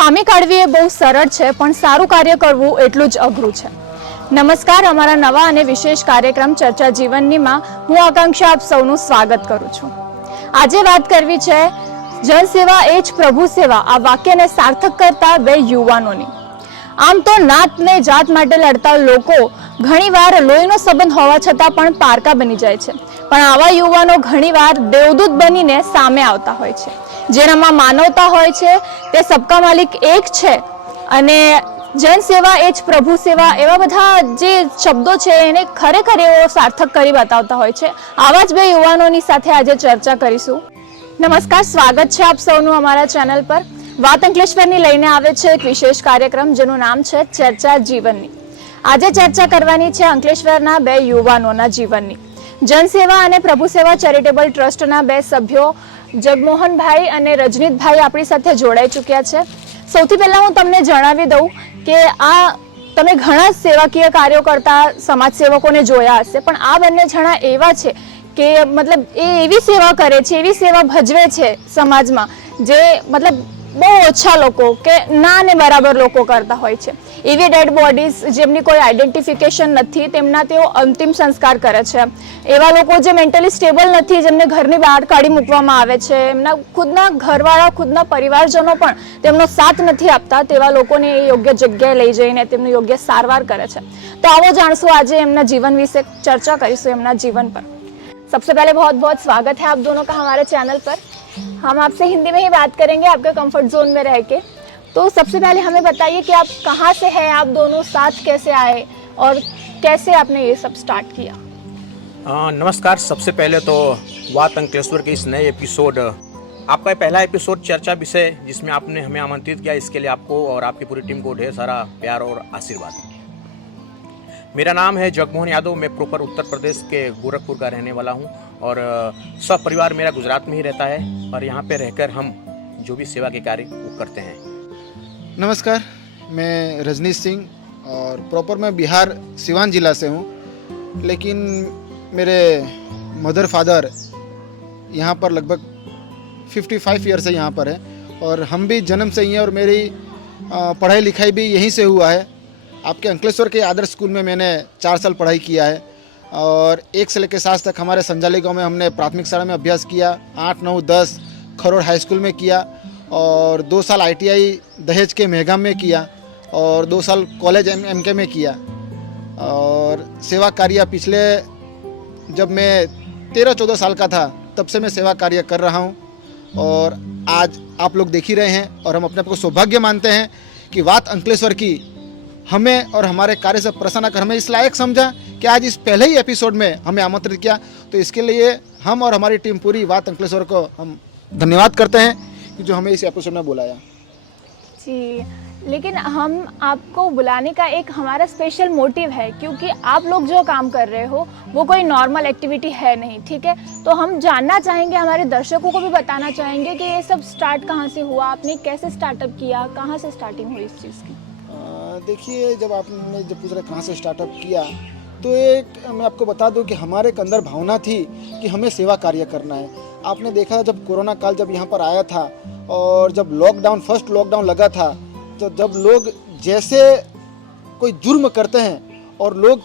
ખામી કાઢવી એ બહુ સરળ છે, પણ સારું કાર્ય કરવું એટલું જ અઘરું છે. નમસ્કાર, અમારા નવા અને વિશેષ કાર્યક્રમ ચર્ચા જીવનનીમાં હું આકાંક્ષા આપ સૌનું સ્વાગત કરું છું. આજે વાત કરવી છે જનસેવા એ જ પ્રભુ સેવા આ વાક્યને સાર્થક કરતા બે યુવાનોની. આમ તો નાત ને જાત માટે લડતા લોકો ઘણીવાર લોહીનો સંબંધ હોવા છતાં પણ પારકા બની જાય છે, પણ આવા યુવાનો ઘણીવાર દેવદૂત બનીને સામે આવતા હોય છે. જેનામાં માનવતા હોય છે, તે સબકા માલિક એક છે અને જનસેવા એ જ પ્રભુ સેવા એવા બધા જે શબ્દો છે એને ખરેખર એવો સાર્થક કરી બતાવતા હોય છે. આવા જ બે યુવાનોની સાથે આજે ચર્ચા કરીશું. નમસ્કાર, સ્વાગત છે આપ સૌનું અમારા ચેનલ પર. વાત અંકલેશ્વરની લઈને આવે છે એક વિશેષ કાર્યક્રમ જેનું નામ છે ચર્ચા જીવનની. આજે ચર્ચા કરવાની છે અંકલેશ્વરના બે યુવાનોના જીવનની. જનસેવા અને પ્રભુ સેવા ચેરિટેબલ ટ્રસ્ટના બે સભ્યો જગમોહનભાઈ અને રજનીતભાઈ આપણી સાથે જોડાઈ ચૂક્યા છે. સૌથી પહેલાં હું તમને જણાવી દઉં કે આ તમે ઘણા સેવાકીય કાર્યો કરતા સમાજ સેવકોને જોયા હશે, પણ આ બંને જણા એવા છે કે મતલબ એ એવી સેવા કરે છે, એવી સેવા ભજવે છે સમાજમાં જે મતલબ બહુ ઓછા લોકો કે ના ને બરાબર લોકો કરતા હોય છે. એવી ડેડ બોડીઝ જેમની કોઈ આઈડેન્ટિફિકેશન નથી તેમના તેઓ અંતિમ સંસ્કાર કરે છે. એવા લોકો જે મેન્ટલી સ્ટેબલ નથી, જેમને ઘરની બહાર કાઢી મૂકવામાં આવે છે, એમના ખુદના ઘરવાળા ખુદના પરિવારજનો પણ તેમનો સાથ નથી આપતા, તેવા લોકોને એ યોગ્ય જગ્યાએ લઈ જઈને તેમનું યોગ્ય સારવાર કરે છે. તો આવો જાણશું, આજે એમના जीवन વિશે ચર્ચા કરીશું, એમના जीवन पर. सबसे पहले बहुत बहुत स्वागत है आप दोनों का हमारे चैनल पर. हम आपसे हिंदी में ही बात करेंगे आपके कंफर्ट जोन में रह के. तो सबसे पहले हमें बताइए कि आप कहाँ से हैं, आप दोनों साथ कैसे आए और कैसे आपने ये सब स्टार्ट किया. नमस्कार. सबसे पहले तो बात अंकलेश्वर के इस नए एपिसोड, आपका पहला एपिसोड चर्चा विषय जिसमें आपने हमें आमंत्रित किया, इसके लिए आपको और आपकी पूरी टीम को ढेर सारा प्यार और आशीर्वाद. मेरा नाम है जगमोहन यादव. मैं प्रॉपर उत्तर प्रदेश के गोरखपुर का रहने वाला हूँ और सब परिवार मेरा गुजरात में ही रहता है और यहाँ पे रहकर हम जो भी सेवा के कार्य वो करते हैं. नमस्कार, मैं रजनीश सिंह और प्रॉपर मैं बिहार सिवान ज़िला से हूँ, लेकिन मेरे मदर फादर यहाँ पर लगभग 55 ईयर से यहाँ पर है और हम भी जन्म से ही हैं और मेरी पढ़ाई लिखाई भी यहीं से हुआ है. आपके अंकलेश्वर के आदर्श स्कूल में मैंने 4 साल पढ़ाई किया है और 1 से लेकर 7 तक हमारे संजाली गांव में हमने प्राथमिक शाला में अभ्यास किया. 8, 9, 10 खरोड़ हाई स्कूल में किया और 2 साल ITI दहेज के मेहगाम में किया और 2 साल कॉलेज MK में किया. और सेवा कार्य पिछले जब मैं 13-14 साल का था तब से मैं सेवा कार्य कर रहा हूँ और आज आप लोग देख ही रहे हैं और हम अपने आप को सौभाग्य मानते हैं कि बात अंकलेश्वर की हमें और हमारे कार्य से प्रसन्न कर हमें इस लायक समझा कि आज इस पहले ही एपिसोड में हमें आमंत्रित किया. तो इसके लिए हम और हमारी टीम पूरी बात अंकलेश्वर को हम धन्यवाद करते हैं कि जो हमें इस एपिसोड में बुलाया. जी, लेकिन हम आपको बुलाने का एक हमारा स्पेशल मोटिव है, क्योंकि आप लोग जो काम कर रहे हो वो कोई नॉर्मल एक्टिविटी है नहीं, ठीक है. तो हम जानना चाहेंगे, हमारे दर्शकों को भी बताना चाहेंगे कि ये सब स्टार्ट कहाँ से हुआ, आपने कैसे स्टार्टअप किया, कहाँ से स्टार्टिंग हुई इस चीज़ की. देखिए, जब आपने पूछ रहे कहाँ से स्टार्टअप किया, तो एक मैं आपको बता दूं कि हमारे एक अंदर भावना थी कि हमें सेवा कार्य करना है. आपने देखा जब कोरोना काल जब यहाँ पर आया था और जब फर्स्ट लॉकडाउन लगा था, तो जब लोग जैसे कोई जुर्म करते हैं और लोग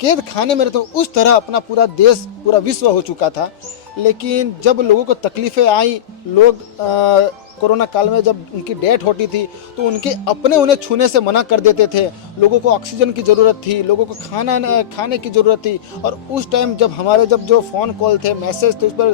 कैद खाने में रहते हैं, उस तरह अपना पूरा देश पूरा विश्व हो चुका था. लेकिन जब लोगों को तकलीफ़ें आई, लोग कोरोना काल में जब उनकी डेथ होती थी तो उनके अपने उन्हें छूने से मना कर देते थे. लोगों को ऑक्सीजन की ज़रूरत थी, लोगों को खाने की ज़रूरत थी. और उस टाइम जब हमारे जो फ़ोन कॉल थे, मैसेज थे, उस पर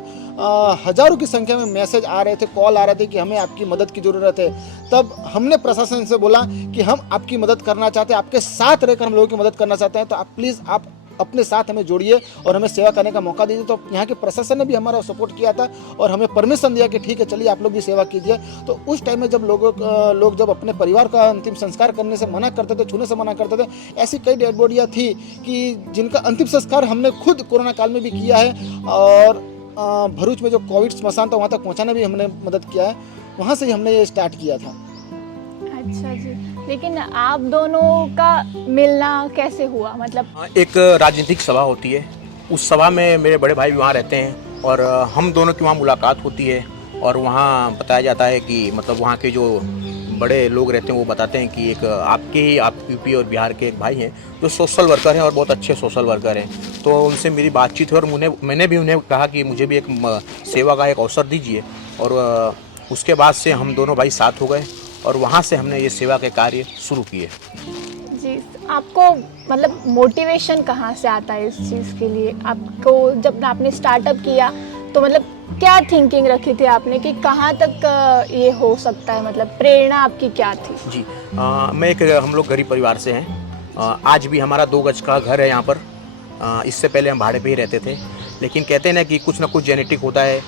हज़ारों की संख्या में मैसेज आ रहे थे, कॉल आ रहे थे कि हमें आपकी मदद की ज़रूरत है. तब हमने प्रशासन से बोला कि हम आपकी मदद करना चाहते हैं, आपके साथ रहकर हम लोगों की मदद करना चाहते हैं, तो आप प्लीज़ आप अपने साथ हमें जोड़िए और हमें सेवा करने का मौका दीजिए. तो यहाँ के प्रशासन ने भी हमारा सपोर्ट किया था और हमें परमिशन दिया कि ठीक है, चलिए आप लोग भी सेवा कीजिए. तो उस टाइम में जब लोग जब अपने परिवार का अंतिम संस्कार करने से मना करते थे, छूने से मना करते थे, ऐसी कई डेड बॉडियाँ थी कि जिनका अंतिम संस्कार हमने खुद कोरोना काल में भी किया है. और भरूच में जो कोविड स्मशान था वहाँ तक पहुँचाने भी हमने मदद किया है. वहाँ से ही हमने ये स्टार्ट किया था. अच्छा जी, लेकिन आप दोनों का मिलना कैसे हुआ, मतलब? एक राजनीतिक सभा होती है, उस सभा में मेरे बड़े भाई भी वहाँ रहते हैं और हम दोनों की वहाँ मुलाकात होती है और वहाँ बताया जाता है कि मतलब वहाँ के जो बड़े लोग रहते हैं वो बताते हैं कि एक आपके ही आप यूपी और बिहार के एक भाई हैं जो सोशल वर्कर हैं और बहुत अच्छे सोशल वर्कर हैं। तो उनसे मेरी बातचीत हुई और मैंने भी उन्हें कहा कि मुझे भी एक सेवा का एक अवसर दीजिए, और उसके बाद से हम दोनों भाई साथ हो गए और वहाँ से हमने ये सेवा के कार्य शुरू किए। जी, आपको मतलब मोटिवेशन कहाँ से आता है इस चीज़ के लिए? आपको जब आपने स्टार्टअप किया तो मतलब क्या थिंकिंग रखी थी आपने कि कहाँ तक ये हो सकता है, मतलब प्रेरणा आपकी क्या थी? जी, हम लोग गरीब परिवार से हैं। आज भी हमारा 2 गज का घर है यहाँ पर। इससे पहले हम भाड़े पे ही रहते थे, लेकिन कहते हैं ना कि कुछ ना कुछ जेनेटिक होता है।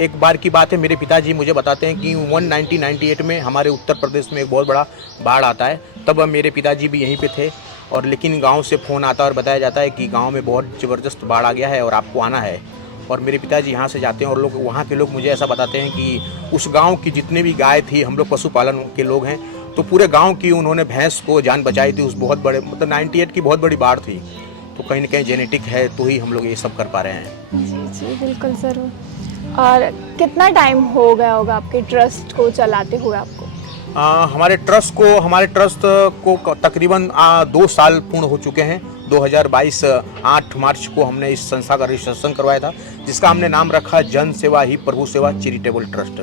एक बार की बात है, मेरे पिताजी मुझे बताते हैं कि 1998 में हमारे उत्तर प्रदेश में एक बहुत बड़ा बाढ़ आता है। तब मेरे पिताजी भी यहीं पे थे, और लेकिन गांव से फ़ोन आता है और बताया जाता है कि गांव में बहुत ज़बरदस्त बाढ़ आ गया है और आपको आना है। और मेरे पिताजी यहाँ से जाते हैं और वहाँ के लोग मुझे ऐसा बताते हैं कि उस गांव की जितने भी गाय थी, हम लोग पशुपालन के लोग हैं, तो पूरे गांव की उन्होंने भैंस को जान बचाई थी उस बहुत बड़े, मतलब 98 की बहुत बड़ी बाढ़ थी। तो कहीं ना कहीं जेनेटिक है तो ही हम लोग ये सब कर पा रहे हैं। जी जी, बिल्कुल ज़रूर। और कितना टाइम हो गया होगा आपके ट्रस्ट को चलाते हुए आपको? हमारे ट्रस्ट को तकरीबन 2 साल पूर्ण हो चुके हैं। 2022 8 मार्च को हमने इस संस्था का रजिस्ट्रेशन करवाया था, जिसका हमने नाम रखा जन सेवा ही प्रभु सेवा चैरिटेबल ट्रस्ट।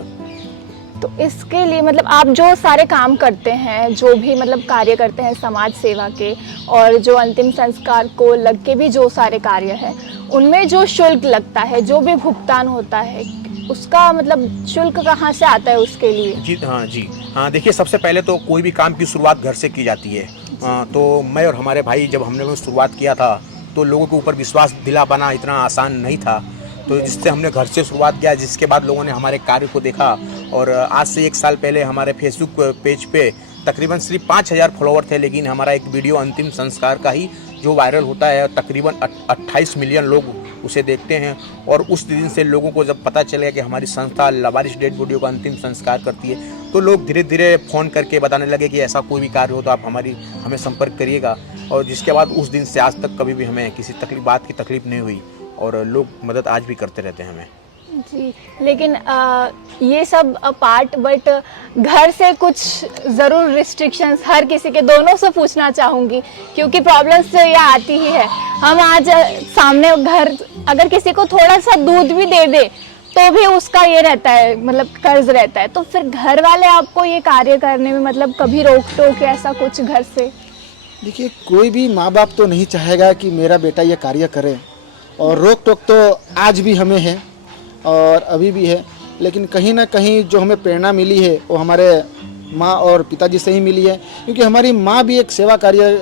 तो इसके लिए मतलब आप जो सारे काम करते हैं, जो भी मतलब कार्य करते हैं समाज सेवा के, और जो अंतिम संस्कार को लग के भी जो सारे कार्य हैं, उनमें जो शुल्क लगता है, जो भी भुगतान होता है, उसका मतलब शुल्क कहाँ से आता है उसके लिए? जी हाँ, देखिए सबसे पहले तो कोई भी काम की शुरुआत घर से की जाती है। तो मैं और हमारे भाई जब हमने वो शुरुआत किया था तो लोगों के ऊपर विश्वास दिला पाना इतना आसान नहीं था, तो जिससे हमने घर से शुरुआत किया, जिसके बाद लोगों ने हमारे कार्य को देखा। और आज से 1 साल पहले हमारे फेसबुक पेज पे तकरीबन सिर्फ 5000 फॉलोवर थे, लेकिन हमारा एक वीडियो अंतिम संस्कार का ही जो वायरल होता है, तकरीबन 28 मिलियन लोग उसे देखते हैं। और उस दिन से लोगों को जब पता चलेगा कि हमारी संस्था लावारिस डेड बॉडी का अंतिम संस्कार करती है, तो लोग धीरे धीरे फ़ोन करके बताने लगे कि ऐसा कोई भी कार्य हो तो आप हमें संपर्क करिएगा। और जिसके बाद उस दिन से आज तक कभी भी हमें किसी बात की तकलीफ़ नहीं हुई, और लोग मदद आज भी करते रहते हैं हमें। जी, लेकिन ये सब पार्ट, बट घर से कुछ ज़रूर रिस्ट्रिक्शंस हर किसी के, दोनों से पूछना चाहूँगी क्योंकि प्रॉब्लम्स तो ये आती ही है। हम आज सामने घर अगर किसी को थोड़ा सा दूध भी दे दे तो भी उसका ये रहता है, मतलब कर्ज रहता है। तो फिर घर वाले आपको ये कार्य करने में मतलब कभी रोक टोक ऐसा कुछ घर से? देखिए, कोई भी माँ बाप तो नहीं चाहेगा कि मेरा बेटा ये कार्य करे, और रोक टोक तो आज भी हमें है और अभी भी है। लेकिन कहीं ना कहीं जो हमें प्रेरणा मिली है वो हमारे माँ और पिताजी से ही मिली है, क्योंकि हमारी माँ भी एक सेवा कार्य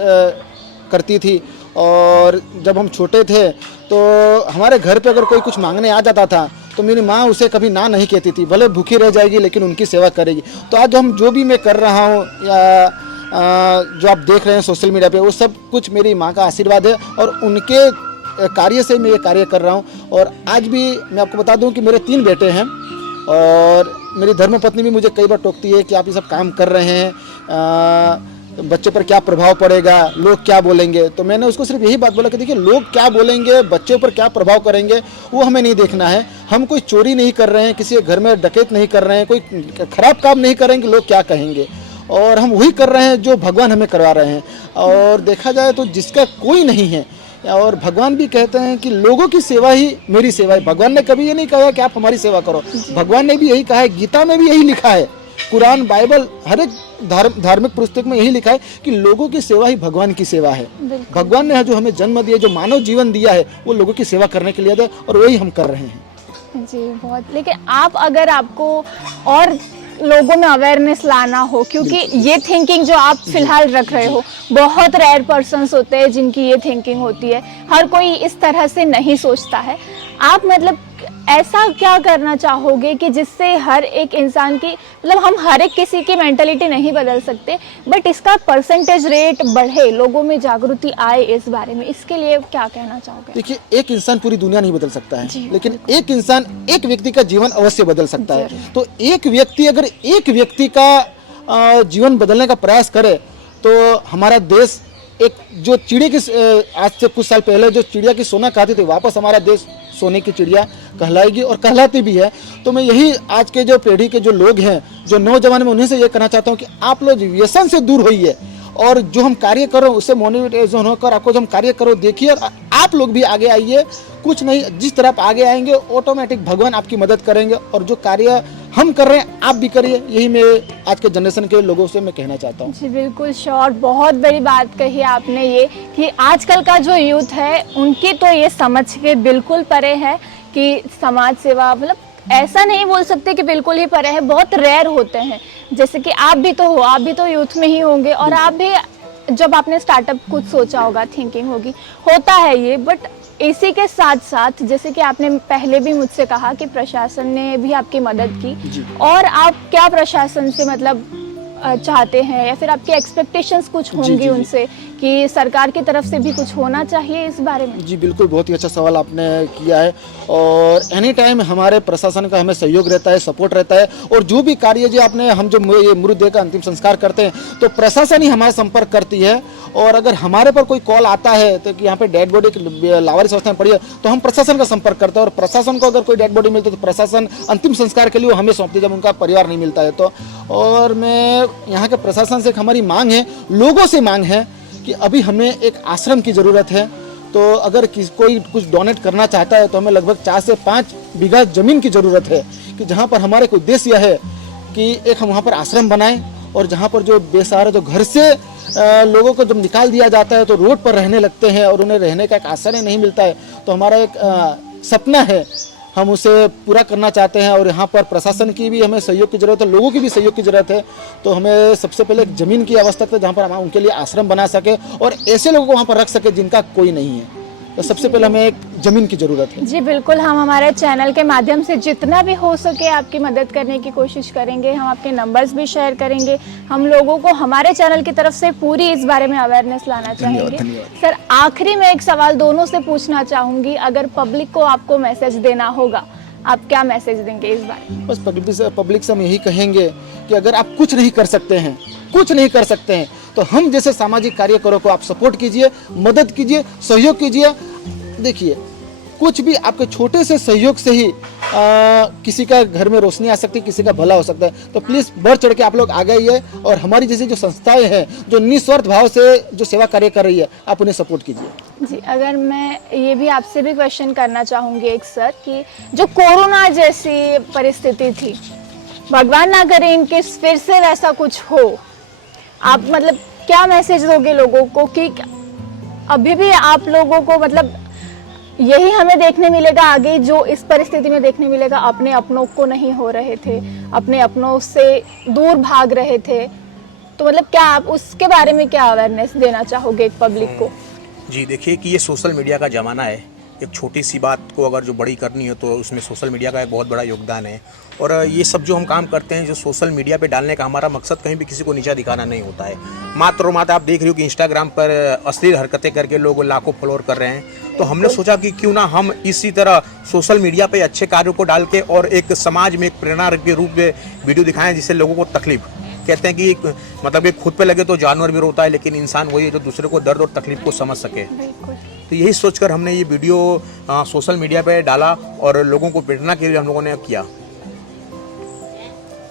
करती थी। और जब हम छोटे थे तो हमारे घर पे अगर कोई कुछ मांगने आ जाता था तो मेरी माँ उसे कभी ना नहीं कहती थी, भले भूखी रह जाएगी लेकिन उनकी सेवा करेगी। तो आज हम जो भी मैं कर रहा हूँ या जो आप देख रहे हैं सोशल मीडिया पे, वो सब कुछ मेरी माँ का आशीर्वाद है और उनके कार्य से मैं ये कार्य कर रहा हूँ। और आज भी मैं आपको बता दूँ कि मेरे 3 बेटे हैं, और मेरी धर्मपत्नी भी मुझे कई बार टोकती है कि आप ये सब काम कर रहे हैं, बच्चों पर क्या प्रभाव पड़ेगा, लोग क्या बोलेंगे। तो मैंने उसको सिर्फ यही बात बोला कि देखिए, लोग क्या बोलेंगे, बच्चों पर क्या प्रभाव करेंगे, वो हमें नहीं देखना है। हम कोई चोरी नहीं कर रहे हैं, किसी के घर में डकैत नहीं कर रहे हैं, कोई खराब काम नहीं कर रहे हैं कि लोग क्या कहेंगे, और हम वही कर रहे हैं जो भगवान हमें करवा रहे हैं। और देखा जाए तो जिसका कोई नहीं है, और भगवान भी कहते हैं कि लोगों की सेवा ही मेरी सेवा है। भगवान ने कभी ये नहीं कहा कि आप हमारी सेवा करो, भगवान ने भी यही कहा है, गीता में भी यही लिखा है, कुरान, बाइबल, हर एक धार्मिक पुस्तक में यही लिखा है कि लोगों की सेवा ही भगवान की सेवा है। भगवान ने जो हमें जन्म दिया, जो मानव जीवन दिया है, वो लोगों की सेवा करने के लिए है, और वही हम कर रहे हैं। जी, बहुत। लेकिन आप अगर आपको और लोगों में अवेयरनेस लाना हो, क्योंकि ये थिंकिंग जो आप फिलहाल रख रहे हो, बहुत रेयर पर्सन्स होते हैं जिनकी ये थिंकिंग होती है, हर कोई इस तरह से नहीं सोचता है। आप मतलब ऐसा क्या करना चाहोगे कि जिससे हर एक इंसान की, मतलब हम हर एक किसी की मेंटलिटी नहीं बदल सकते, बट इसका परसेंटेज रेट बढ़े, लोगों में जागृति आए इस बारे में, इसके लिए क्या कहना चाहोगे? देखिए, एक इंसान पूरी दुनिया नहीं बदल सकता है, लेकिन एक इंसान, एक व्यक्ति का जीवन अवश्य बदल सकता है। तो एक व्यक्ति अगर एक व्यक्ति का जीवन बदलने का प्रयास करे तो हमारा देश एक जो चिड़िया की आज से कुछ साल पहले जो चिड़िया की सोना खाती थी, वापस हमारा देश सोने की चिड़िया कहलाएगी और कहलाती भी है। तो मैं यही आज के जो पीढ़ी के जो लोग हैं, जो नौजवान, में उन्हीं से ये कहना चाहता हूँ कि आप लोग व्यसन से दूर होइए और जो हम कार्य करो उससे मोटिवेशन होकर आपको जो हम कार्य करो देखिए, और आप लोग भी आगे आइए। कुछ नहीं, जिस तरह आप आगे आएंगे ऑटोमेटिक भगवान आपकी मदद करेंगे, और जो कार्य हम कर रहे हैं आप भी करिए। यही मैं आज के जनरेशन के लोगों से मैं कहना चाहता हूँ। जी बिल्कुल श्योर, बहुत बड़ी बात कही आपने ये कि आजकल का जो यूथ है उनकी तो ये समझ के बिल्कुल परे है कि समाज सेवा, मतलब ऐसा नहीं बोल सकते कि बिल्कुल ही परे है, बहुत रेयर होते हैं। जैसे कि आप भी तो हो, आप भी तो यूथ में ही होंगे, और आप भी जब आपने स्टार्टअप कुछ सोचा होगा, थिंकिंग होगी, होता है ये। बट इसी के साथ साथ जैसे कि आपने पहले भी मुझसे कहा कि प्रशासन ने भी आपकी मदद की, और आप क्या प्रशासन से मतलब चाहते हैं, या फिर आपके एक्सपेक्टेशंस कुछ होंगी उनसे कि सरकार की तरफ से भी कुछ होना चाहिए इस बारे में? जी बिल्कुल, बहुत ही अच्छा सवाल आपने किया है। और एनी टाइम हमारे प्रशासन का हमें सहयोग रहता है, सपोर्ट रहता है। और जो भी कार्य जो आपने हम जो ये मृतदेह का अंतिम संस्कार करते हैं तो प्रशासन ही हमारा संपर्क करती है। और अगर हमारे पर कोई कॉल आता है तो कि यहाँ पे डेड बॉडी लावारिस अवस्था में पड़ी है तो हम प्रशासन का संपर्क करते हैं, और प्रशासन को अगर कोई डेड बॉडी मिलती है तो प्रशासन अंतिम संस्कार के लिए वो हमें सौंपती है जब उनका परिवार नहीं मिलता है तो। और मैं यहाँ के प्रशासन से एक हमारी मांग है, लोगों से मांग है कि अभी हमें एक आश्रम की ज़रूरत है। तो अगर कोई कुछ डोनेट करना चाहता है तो हमें लगभग 4 से 5 बीघा ज़मीन की ज़रूरत है, कि जहाँ पर हमारे को उद्देश्य यह है कि एक हम वहाँ पर आश्रम बनाएं, और जहाँ पर जो बेसहारा जो घर से लोगों को जब निकाल दिया जाता है तो रोड पर रहने लगते हैं और उन्हें रहने का एक आश्रय नहीं मिलता है, तो हमारा एक सपना है, हम उसे पूरा करना चाहते हैं। और यहाँ पर प्रशासन की भी हमें सहयोग की ज़रूरत है, लोगों की भी सहयोग की ज़रूरत है। तो हमें सबसे पहले एक ज़मीन की आवश्यकता है जहाँ पर हम उनके लिए आश्रम बना सके और ऐसे लोगों को वहाँ पर रख सके जिनका कोई नहीं है। तो सबसे पहले हमें एक ज़मीन की ज़रूरत है। जी बिल्कुल, हम हमारे चैनल के माध्यम से जितना भी हो सके आपकी मदद करने की कोशिश करेंगे। हम आपके नंबर्स भी शेयर करेंगे। हम लोगों को हमारे चैनल की तरफ से पूरी इस बारे में अवेयरनेस लाना चाहेंगे। सर, आखिरी में एक सवाल दोनों से पूछना चाहूँगी, अगर पब्लिक को आपको मैसेज देना होगा, आप क्या मैसेज देंगे इस बारे में? बस पब्लिक से हम यही कहेंगे कि अगर आप कुछ नहीं कर सकते हैं, कुछ नहीं कर सकते हैं, तो हम जैसे सामाजिक कार्यकरों को आप सपोर्ट कीजिए, मदद कीजिए, सहयोग कीजिए। देखिए, कुछ भी आपके छोटे से सहयोग से ही किसी का घर में रोशनी आ सकती है, किसी का भला हो सकता है। तो प्लीज़ बढ़ चढ़ के आप लोग आ गइए, और हमारी जैसी जो संस्थाएं हैं जो निस्वार्थ भाव से जो सेवा कार्य कर रही है, आप उन्हें सपोर्ट कीजिए। जी, अगर मैं ये भी आपसे भी क्वेश्चन करना चाहूँगी एक सर, कि जो कोरोना जैसी परिस्थिति थी, भगवान ना करे इनके फिर से वैसा कुछ हो, आप मतलब क्या मैसेज दोगे लोगों को कि अभी भी आप लोगों को मतलब यही हमें देखने मिलेगा आगे, जो इस परिस्थिति में देखने मिलेगा, अपने अपनों को नहीं हो रहे थे, अपने अपनों से दूर भाग रहे थे, तो मतलब क्या आप उसके बारे में क्या अवेयरनेस देना चाहोगे पब्लिक को? जी देखिए कि ये सोशल मीडिया का ज़माना है। एक छोटी सी बात को अगर जो बड़ी करनी है तो उसमें सोशल मीडिया का एक बहुत बड़ा योगदान है। और ये सब जो हम काम करते हैं, जो सोशल मीडिया पे डालने का हमारा मकसद कहीं भी किसी को नीचा दिखाना नहीं होता है। मात्र और मात्र आप देख रहे हो कि इंस्टाग्राम पर अश्लील हरकतें करके लोग लाखों फॉलोअर कर रहे हैं, तो हमने सोचा कि क्यों ना हम इसी तरह सोशल मीडिया पे अच्छे कार्यों को डाल के और एक समाज में एक प्रेरणा के रूप में वीडियो दिखाएं, जिससे लोगों को तकलीफ, कहते हैं कि मतलब कि खुद पे लगे तो जानवर भी रोता है, लेकिन इंसान वही है जो दूसरे को दर्द और तकलीफ को समझ सके। तो यही सोचकर हमने ये वीडियो सोशल मीडिया पे डाला और लोगों को प्रेरणा के लिए हम लोगों ने किया।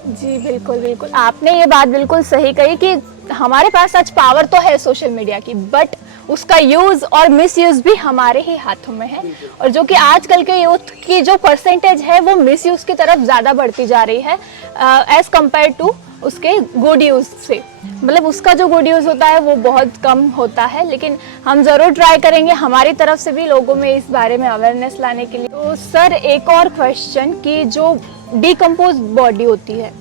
जी बिल्कुल बिल्कुल, आपने ये बात बिल्कुल सही कही कि हमारे पास आज पावर तो है सोशल मीडिया की, बट उसका यूज और मिसयूज भी हमारे ही हाथों में है। और जो कि आजकल के यूथ की जो परसेंटेज है वो मिसयूज की तरफ ज़्यादा बढ़ती जा रही है एज कम्पेयर टू उसके गुड यूज से। मतलब उसका जो गुड यूज होता है वो बहुत कम होता है, लेकिन हम ज़रूर ट्राई करेंगे हमारी तरफ से भी लोगों में इस बारे में अवेयरनेस लाने के लिए। तो सर, एक और क्वेश्चन कि जो डिकम्पोज बॉडी होती है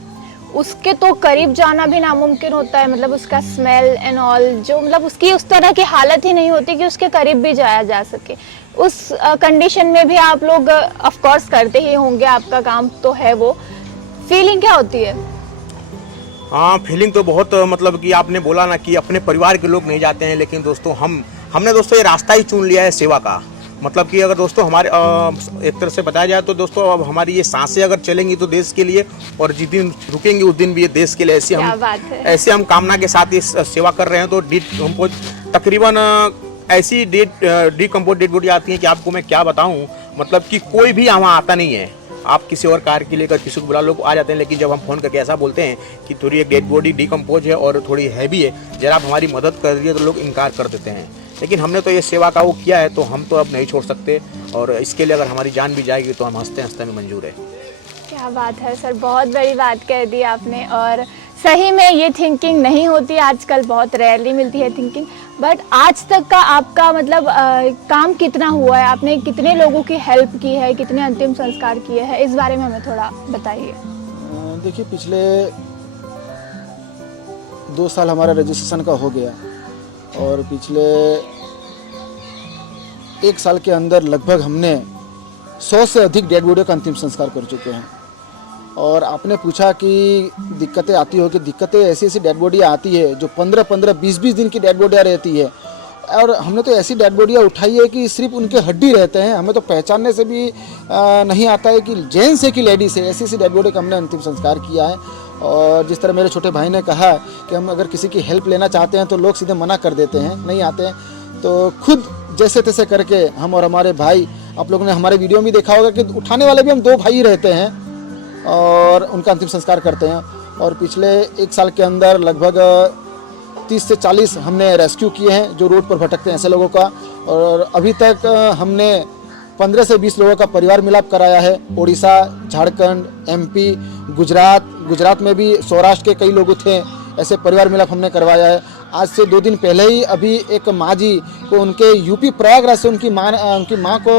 उसके तो करीब जाना भी नामुमकिन होता है, मतलब उसका स्मेल एंड ऑल, जो मतलब उसकी उस तरह की हालत ही नहीं होती कि उसके करीब भी जाया जा सके। उस कंडीशन में भी आप लोग ऑफ कोर्स करते ही होंगे, आपका काम तो है वो। फीलिंग क्या होती है? हाँ, फीलिंग तो बहुत, मतलब कि आपने बोला ना कि अपने परिवार के लोग नहीं जाते हैं, लेकिन दोस्तों हमने दोस्तों ये रास्ता ही चुन लिया है सेवा का। मतलब कि अगर दोस्तों हमारे एक तरह से बताया जाए तो दोस्तों अब हमारी ये सांसें अगर चलेंगी तो देश के लिए, और जिस दिन रुकेंगी उस दिन भी ये देश के लिए। ऐसे हम कामना के साथ इस सेवा कर रहे हैं। तो तकरीबन ऐसी डिकम्पोज डेड बॉडी आती है कि आपको मैं क्या बताऊं, मतलब कि कोई भी वहाँ आता नहीं है। आप किसी और कार के लिए अगर किसी को बुला लोग आ जाते हैं, लेकिन जब हम फ़ोन करके ऐसा बोलते हैं कि थोड़ी एक डेड बॉडी डिकम्पोज है और थोड़ी हैवी है, जरा आप हमारी मदद कर दीजिए, तो लोग इनकार कर देते हैं। लेकिन हमने तो ये सेवा का वो किया है, तो हम तो अब नहीं छोड़ सकते, और इसके लिए अगर हमारी जान भी जाएगी तो हम हंसते हंसते में मंजूर है। क्या बात है सर, बहुत बड़ी बात कह दी आपने। और सही में ये थिंकिंग नहीं होती आजकल, बहुत रेयरली मिलती है थिंकिंग। बट आज तक का आपका मतलब काम कितना हुआ है, आपने कितने लोगों की हेल्प की है, कितने अंतिम संस्कार किए हैं, इस बारे में हमें थोड़ा बताइए। देखिए, पिछले 2 साल हमारा रजिस्ट्रेशन का हो गया, और पिछले 1 साल के अंदर लगभग हमने 100 से अधिक डेड बॉडी का अंतिम संस्कार कर चुके हैं। और आपने पूछा कि दिक्कतें आती हो, कि दिक्कतें ऐसी ऐसी डेड बॉडियाँ आती है जो 15-15, 20-20 दिन की डेड बॉडियाँ रहती है। और हमने तो ऐसी डेड बॉडियाँ उठाई है कि सिर्फ उनके हड्डी रहते हैं, हमें तो पहचानने से भी नहीं आता है कि जेंट्स है कि लेडीज है। ऐसी ऐसी डेड बॉडी का हमने अंतिम संस्कार किया है। और जिस तरह मेरे छोटे भाई ने कहा कि हम अगर किसी की हेल्प लेना चाहते हैं तो लोग सीधे मना कर देते हैं, नहीं आते हैं। तो खुद जैसे तैसे करके हम और हमारे भाई, आप लोगों ने हमारे वीडियो में देखा होगा कि उठाने वाले भी हम 2 भाई रहते हैं और उनका अंतिम संस्कार करते हैं। और पिछले 1 साल के अंदर लगभग 30 से 40 हमने रेस्क्यू किए हैं जो रोड पर भटकते हैं ऐसे लोगों का। और अभी तक हमने 15 से 20 लोगों का परिवार मिलाप कराया है। उड़ीसा, झारखंड, MP, गुजरात में भी सौराष्ट्र के कई लोग थे, ऐसे परिवार मिलाप हमने करवाया है। आज से 2 दिन पहले ही अभी एक माँ जी को उनके यूपी प्रयागराज से उनकी माँ को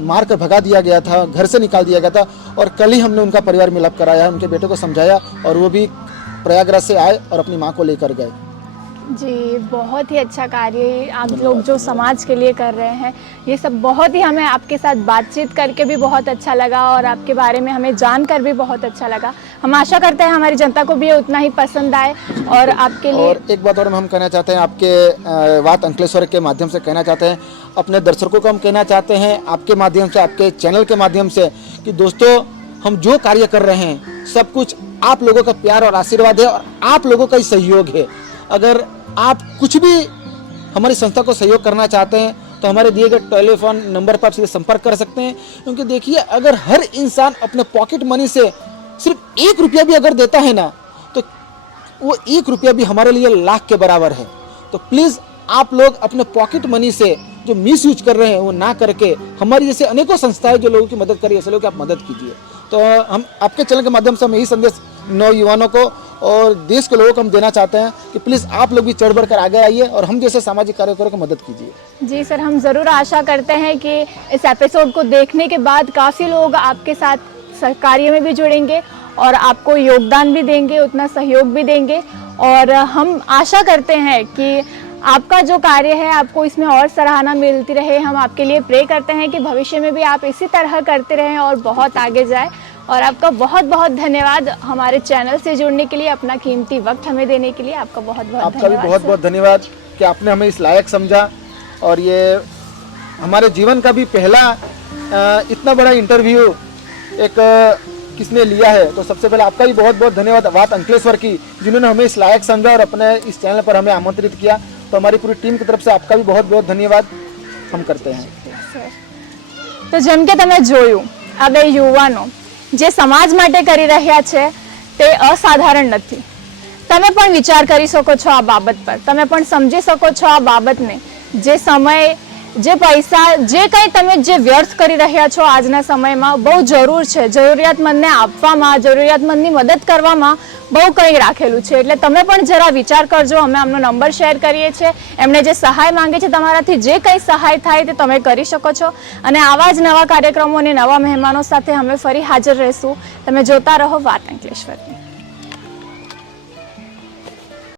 मार कर भगा दिया गया था, घर से निकाल दिया गया था। और कल ही हमने उनका परिवार मिलाप कराया है, उनके बेटे को समझाया, और वो भी प्रयागराज से आए और अपनी माँ को लेकर गए। जी, बहुत ही अच्छा कार्य आप लोग जो समाज के लिए कर रहे हैं, ये सब बहुत ही हमें आपके साथ बातचीत करके भी बहुत अच्छा लगा, और आपके बारे में हमें जानकर भी बहुत अच्छा लगा। हम आशा करते हैं हमारी जनता को भी ये उतना ही पसंद आए। और आपके लिए और एक बात और हम कहना चाहते हैं, आपके बात अंकलेश्वर के माध्यम से कहना चाहते हैं, अपने दर्शकों को हम कहना चाहते हैं आपके माध्यम से, आपके चैनल के माध्यम से, कि दोस्तों हम जो कार्य कर रहे हैं सब कुछ आप लोगों का प्यार और आशीर्वाद है, और आप लोगों का ही सहयोग है। अगर आप कुछ भी हमारी संस्था को सहयोग करना चाहते हैं तो हमारे दिए गए टेलीफोन नंबर पर आप सीधे संपर्क कर सकते हैं। क्योंकि देखिए, अगर हर इंसान अपने पॉकेट मनी से सिर्फ 1 रुपया भी अगर देता है ना, तो वो 1 रुपया भी हमारे लिए लाख के बराबर है। तो प्लीज़ आप लोग अपने पॉकेट मनी से जो मिस यूज कर रहे हैं वो ना करके, हमारी जैसे अनेकों संस्थाएं जो लोगों की मदद कर रही है, ऐसे लोगों की आप मदद कीजिए। तो हम आपके चैनल के माध्यम से हम यही संदेश नौयुवानों को और देश के लोगों को हम देना चाहते हैं कि प्लीज़ आप लोग भी चढ़ बढ़ कर आगे आइए और हम जैसे सामाजिक कार्यकर्ताओं की मदद कीजिए। जी सर, हम ज़रूर आशा करते हैं कि इस एपिसोड को देखने के बाद काफ़ी लोग आपके साथ कार्य में भी जुड़ेंगे और आपको योगदान भी देंगे, उतना सहयोग भी देंगे। और हम आशा करते हैं कि आपका जो कार्य है आपको इसमें और सराहना मिलती रहे। हम आपके लिए प्रे करते हैं कि भविष्य में भी आप इसी तरह करते रहें और बहुत आगे जाए। और आपका बहुत बहुत धन्यवाद हमारे चैनल से जुड़ने के लिए, अपना कीमती वक्त हमें देने के लिए। आपका बहुत बहुत आपका भी बहुत बहुत धन्यवाद कि आपने हमें इस लायक समझा। और ये हमारे जीवन का भी पहला इतना बड़ा इंटरव्यू एक किसने लिया है, तो सबसे पहले आपका भी बहुत बहुत धन्यवाद बात अंकलेश्वर की, जिन्होंने हमें इस लायक समझा और अपने इस चैनल पर हमें आमंत्रित किया। तो हमारी पूरी टीम की तरफ से आपका भी बहुत बहुत धन्यवाद हम करते हैं। તો જેમ કે તમે જોયું, આ બે યુવાનો જે સમાજ માટે કરી રહ્યા છે તે અસાધારણ નથી। તમે પણ વિચાર કરી શકો છો આ બાબત પર, તમે પણ સમજી શકો છો આ બાબતને। જે સમય, જે પૈસા, જે કંઈ તમે જે વ્યર્થ કરી રહ્યા છો આજના સમયમાં બહુ જરૂર છે। જરૂરિયાતમંદને આપવામાં, જરૂરિયાતમંદની મદદ કરવામાં બહુ કંઈ રાખેલું છે। એટલે તમે પણ જરા વિચાર કરજો। અમે આમનો નંબર શેર કરીએ છીએ। એમણે જે સહાય માંગે છે, તમારાથી જે કંઈ સહાય થાય તે તમે કરી શકો છો। અને આવા જ નવા કાર્યક્રમો અને નવા મહેમાનો સાથે અમે ફરી હાજર રહીશું। તમે જોતા રહો વાત અંકલેશ્વરની।